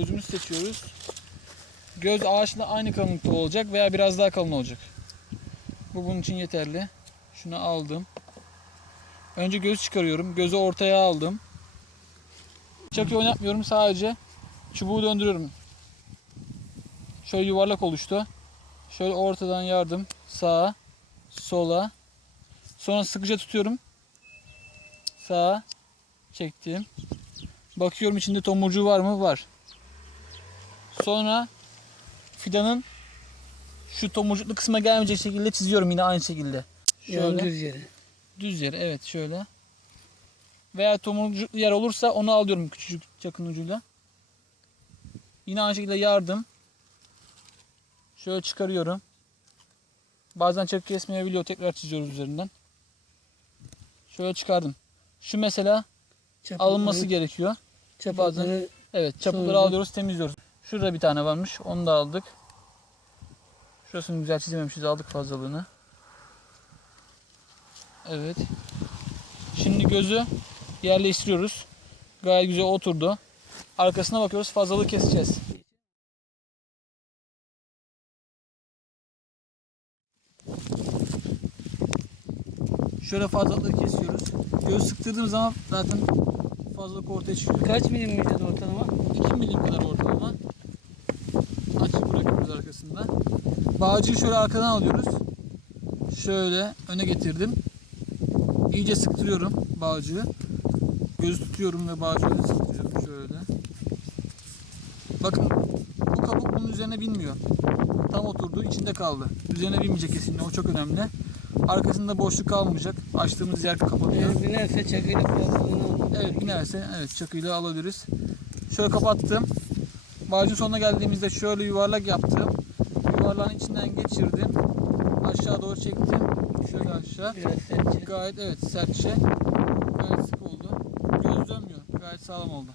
gözümüzü seçiyoruz. Göz ağaçla aynı kalınlıkta olacak veya biraz daha kalın olacak. Bu bunun için yeterli. Şunu aldım. Önce göz çıkarıyorum. Gözü ortaya aldım. Çakı oynatmıyorum. Sadece çubuğu döndürüyorum. Şöyle yuvarlak oluştu. Şöyle ortadan yardım. Sağa, sola. Sonra sıkıca tutuyorum. Sağa çektim. Bakıyorum içinde tomurcuğu var mı? Var. Sonra fidanın şu tomurcuklu kısma gelmeyecek şekilde çiziyorum yine aynı şekilde. Yani Şöyle. düz yere. Düz yere evet şöyle. Veya tomurcuklu yer olursa onu alıyorum küçücük çakın ucuyla. Yine aynı şekilde yardım. Şöyle çıkarıyorum. Bazen çakı kesmeyebiliyor. Tekrar çiziyoruz üzerinden. Şöyle çıkardım. Şu mesela Çapakları- alınması gerekiyor. çapakları Evet çapukları Sonra- alıyoruz temizliyoruz. Şurada bir tane varmış onu da aldık. Şurasını güzel çizememişiz aldık fazlalığını. Evet. Şimdi gözü yerleştiriyoruz. Gayet güzel oturdu. Arkasına bakıyoruz fazlalığı keseceğiz. Şöyle fazlalığı kesiyoruz. Göz sıktırdığımız zaman zaten fazlalık ortaya çıkıyor. kaç milim miydi ortalama? Bağcıyı şöyle arkadan alıyoruz. Şöyle öne getirdim. İyice sıktırıyorum bağcıyı. Gözü tutuyorum ve bağcıyı sıktırıyorum şöyle. Bakın bu kabuk bunun üzerine binmiyor. Tam oturdu, içinde kaldı. Üzerine binmeyecek kesinlikle, o çok önemli. Arkasında boşluk kalmayacak. Açtığımız yer kapatıyor. Eğer binerse çakıyla. Evet binerse evet çakıyla alabiliriz. Şöyle kapattım. Bağcın sonuna geldiğimizde şöyle yuvarlak yaptım. Yuvarlağın içinden geçirdim. Aşağı doğru çektim. Şöyle aşağı. Biraz sertçe. Gayet evet sertçe. Gayet sık oldu. Göz dönmüyor. Gayet sağlam oldu.